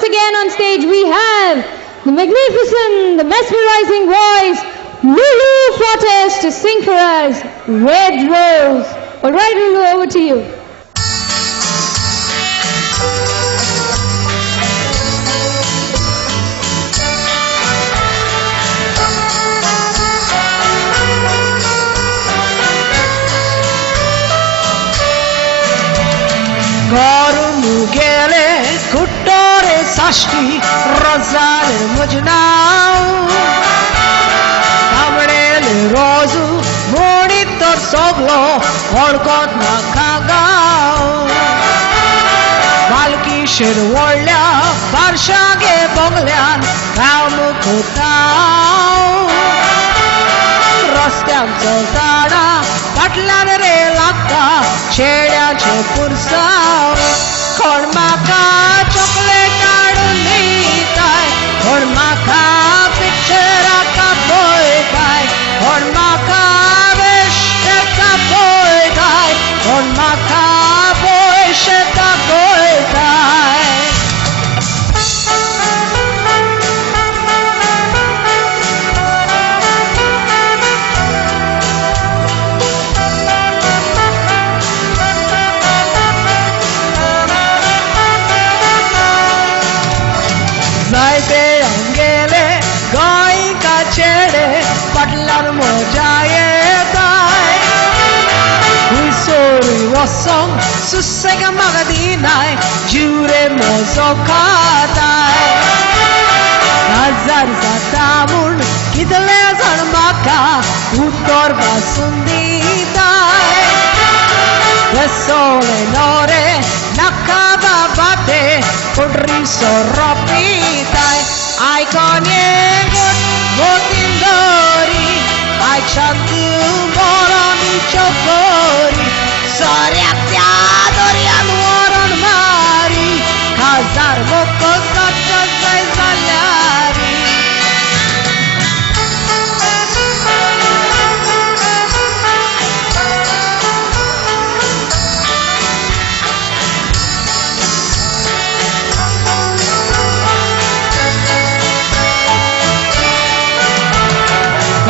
once again on stage we have the magnificent, the mesmerizing voice, Lulu Fortes, to sing for us Red Rose. All right, Lulu, over to you. Gormugele kuttore sashti rozale mujnau Kamrele rozu monitor soglo olkot na kagau Balki shirwolya barshage boglan kam kutau रस्त्यांचो झाडा फाटल्यान रे लागता शेळ्याचे पुरसाव कोण म्हाका chocolate हाडून दिताय कोण म्हाका पिक्चराक पळयताय कोण म्हाका बेश्टेचा पळयताय कोण म्हाका पयशे दाखयताय जायते अंगेले गोंयका चेडे फाटल्यान मजा येताय हुयसोरी वसोंक सुसेग म्हाका दिनाय जीव रे म्हजो खाताय हजार जाता म्हूण कितले जाण म्हाका उतर पासून दिताय सोळे नोरे नाका बाबाते पुडरी सोरो पिताय आयकोन येगोट गोतीन दोरी आयक्षांत मोरोनी चोकोरी सोऱ्याक त्या दोरयान व्हरोन मारी खाजार मोको काडचो जाय जाल्यारी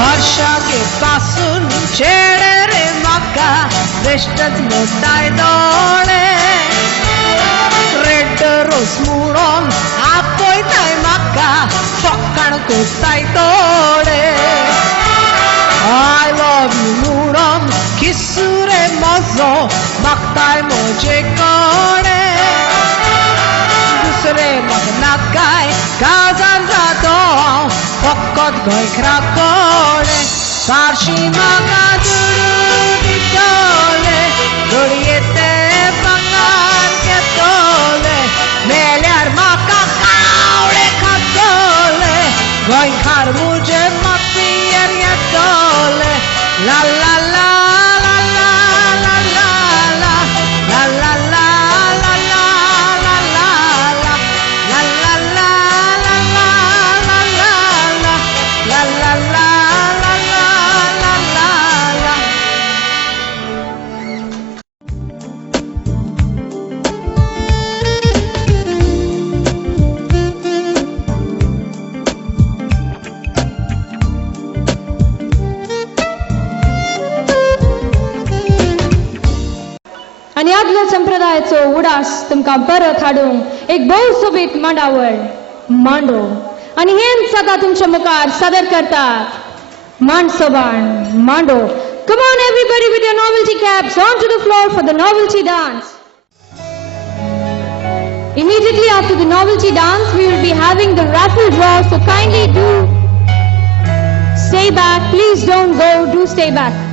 वर्षाके पासून चेडे रे म्हाका बेश्टेच मोटाय दोळे रेड रोस म्हणून आपयताय म्हाका फकाण कोत्ताय तोडे आय लव यू म्हणून किसू रे म्हजो मागताय म्हजे कोणे दुसरे म्हाका नाकाय काजार जातो हांव फकत गोंयकारा कोणे कारशी म्हाका दुडू दितोले घडये ते भांगार घेतोले मेल्यार म्हाका कावळे खातोले गोंयकार म्हजे मातयेर येतोले ला ला ला आनी आदल्या संप्रदायाचो उडास तुमकां परत हाडूंक एक भोव सोबीत मांडावळ मांडो आनी हें सदां तुमच्या मुखार सादर करतात मांडसोबाण मांडो. Come on everybody with your novelty caps onto the floor for the novelty dance. Immediately after the novelty dance we will be having the raffle draw, so kindly do stay back, please don't go, do stay back.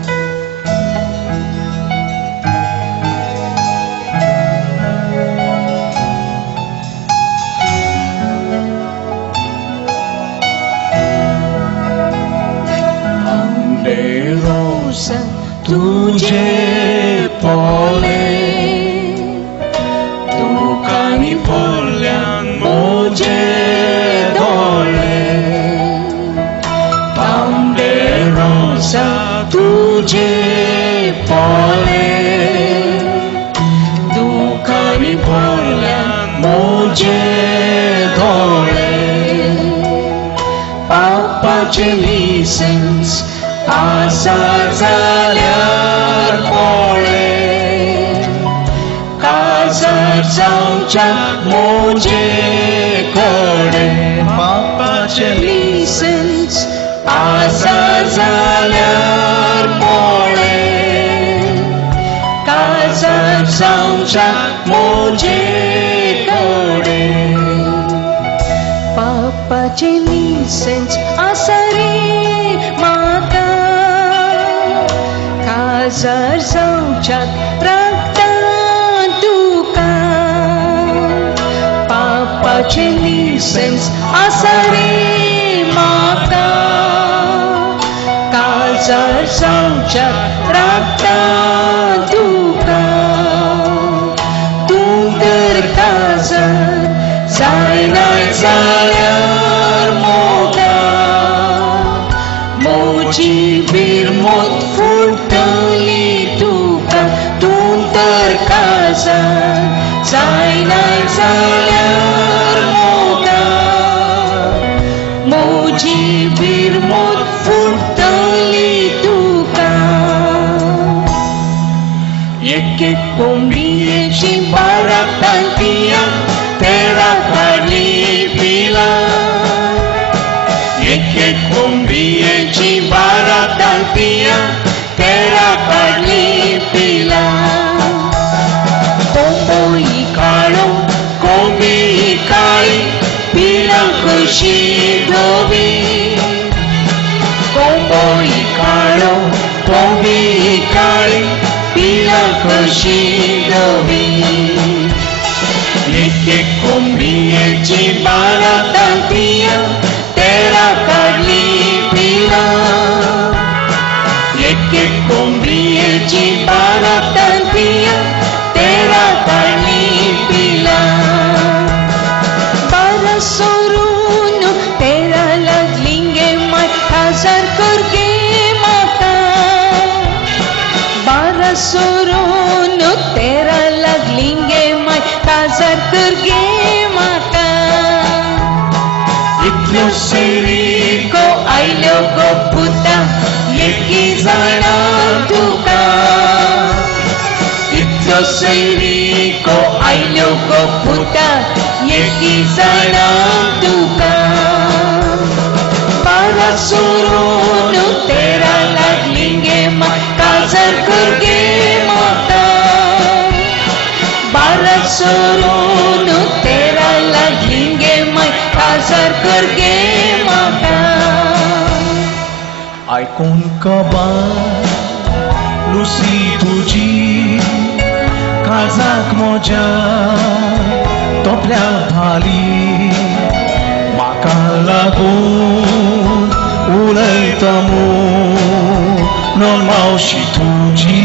तुझे पोले दुकानी पोल्यान मोजे दोळे तांबडे रोसा तुझे पोले दुकानी पोल्यान मोजे पापाचे लिसेन्स आसा जाल्यार पळय काजार जावच्या मोजे कडेन पापाचे लिसेन्स आसा जाल्यार पळय काजार जावच्या मोजे कडेन पापाचे लिसेन्स आसा रे म्हाका काजार जावच्याक रगतान तुका पापाचे लिसेन्स आसा रे म्हाका काजार जावच्याक रगतान तुका तूं तर काजार जायनाय जाल्यार मोगा मोजी बिरमोत फुटली तुका तूं तर काजार जायनाय जाल्यार मोगा मोजी बिरमोत फुटली तुका एक कोंबयेची बारातांतिया तेरा काढली पिला एक कोंबयेची बारातांतिया तेरा काढली पिला कोंबोई काळो कोंबी काळी पिला कशी धोबी कोंबोई काळो कोंबी काळी पिला कशी धोबी एक कोंबयेची बारातांतिया तेरा काढली पिला एक कोंबयेची बारातांतिया तेरा काढली पिला बारा सोरून तेरा लागलिंगे माय काजार करगे म्हाका बारा सोरून तेरा लागलिंगे माय काजार करगे म्हाका इतल्यो सैरीको आयल्यो गो पुता एकी जाणा तुका इतल्यो सैरीको आयल्यो गो पुता एकी जाणा तुका बारा सोरून तेरा लागलिंगे माय काजार करगे म्हाका बारा सोरून तेरा लागलिंगे माय काजार करगे म्हाका आयकून कबार लुसी तुजी काळजाक म्हज्या तोपल्या भाली म्हाका लागून उलयता म्हणून मावशी तुजी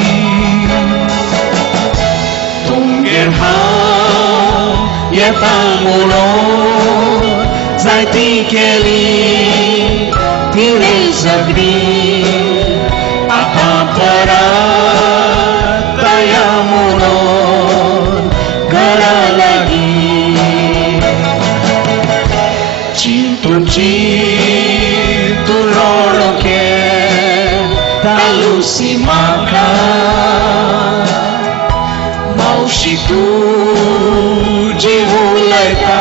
तुमगेर हांव येता म्हणून जायती केली तिणें सगळी आतां परत तया म्हणून घरा लागीं चिंतूची तूं रोडके तालुसी म्हाका मावशी तूं जीव उलयता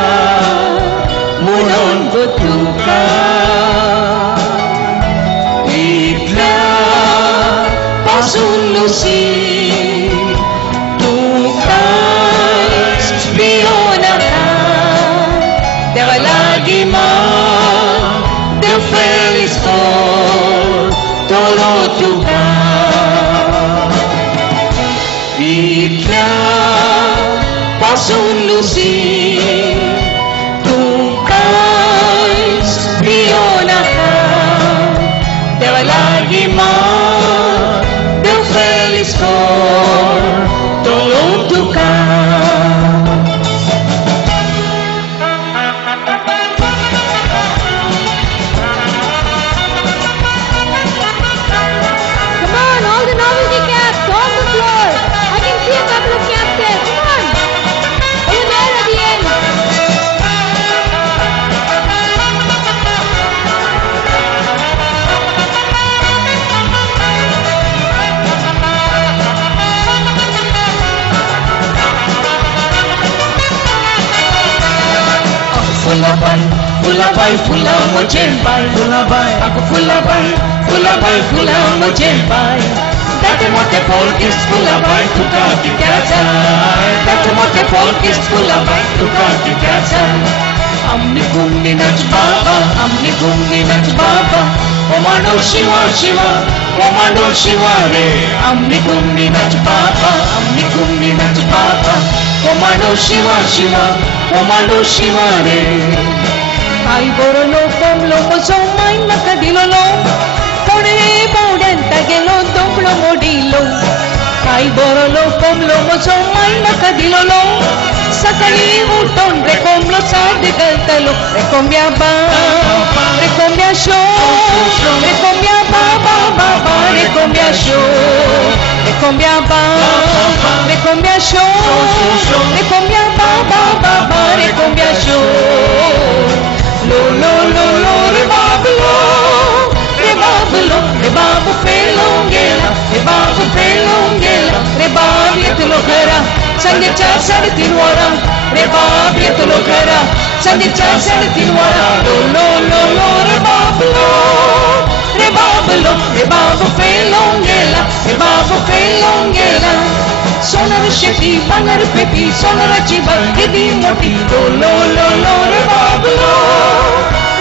म्हणून गो तुका इतल्या पासून लुसी तूं कांयच भियोनाका देवा लागीं माग देव फेलिस्तो तोलो तुका इतल्या पासून लुसी तूं कांयच भियोनाका देवा लागीं माग देव फेलिस्तो तोलो तुका Come on, all the novelty caps on the floor. I can see a couple of caps there. Come on. Over there at the end. Fulabai, Fulabai, Fula Mojembai, Fulabai, Aku Fulabai, Fulabai, Fula Mojembai. Takie mote polkis Fulabai, tu kaki kacai. Takie mote polkis Fulabai, tu kaki kacai. Amni gumni nach baba, amni gumni nach baba. Omano Shiva Shiva, Omano Shiva re. Amni gumni nach baba, amni gumni nach baba. Omano Shiva Shiva, Omano Shiva re. Ay borolo pomlo mozomay nakadilolo. Pone paudenta gelo doblo modilo. Ay borolo pomlo mozomay nakadilolo. Sakali uton rekomlo sadigantalo. Rekombia ba, rekombia show. Rekombia ba ba ba ba, rekombia show. Rekombia ba, rekombia show. Rekombia ba ba ba ba, rekombia show. Lo lo lo lo re bablo, re bablo, re babu pelongela, re babu pelongela, re babu kara, sangecha sartinwara, re babu kara, sangecha sartinwara. Lo lo lo lo re bablo, re bablo, re babu pelongela, re babu pelongela. Sonar sheti, banar peti, sonar chiba, gedi moti. Lo lo lo lo re bablo.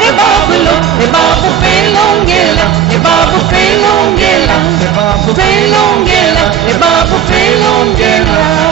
Re bablo, re babu pelongela, re babu pelongela, re babu pelongela, re babu pelongela.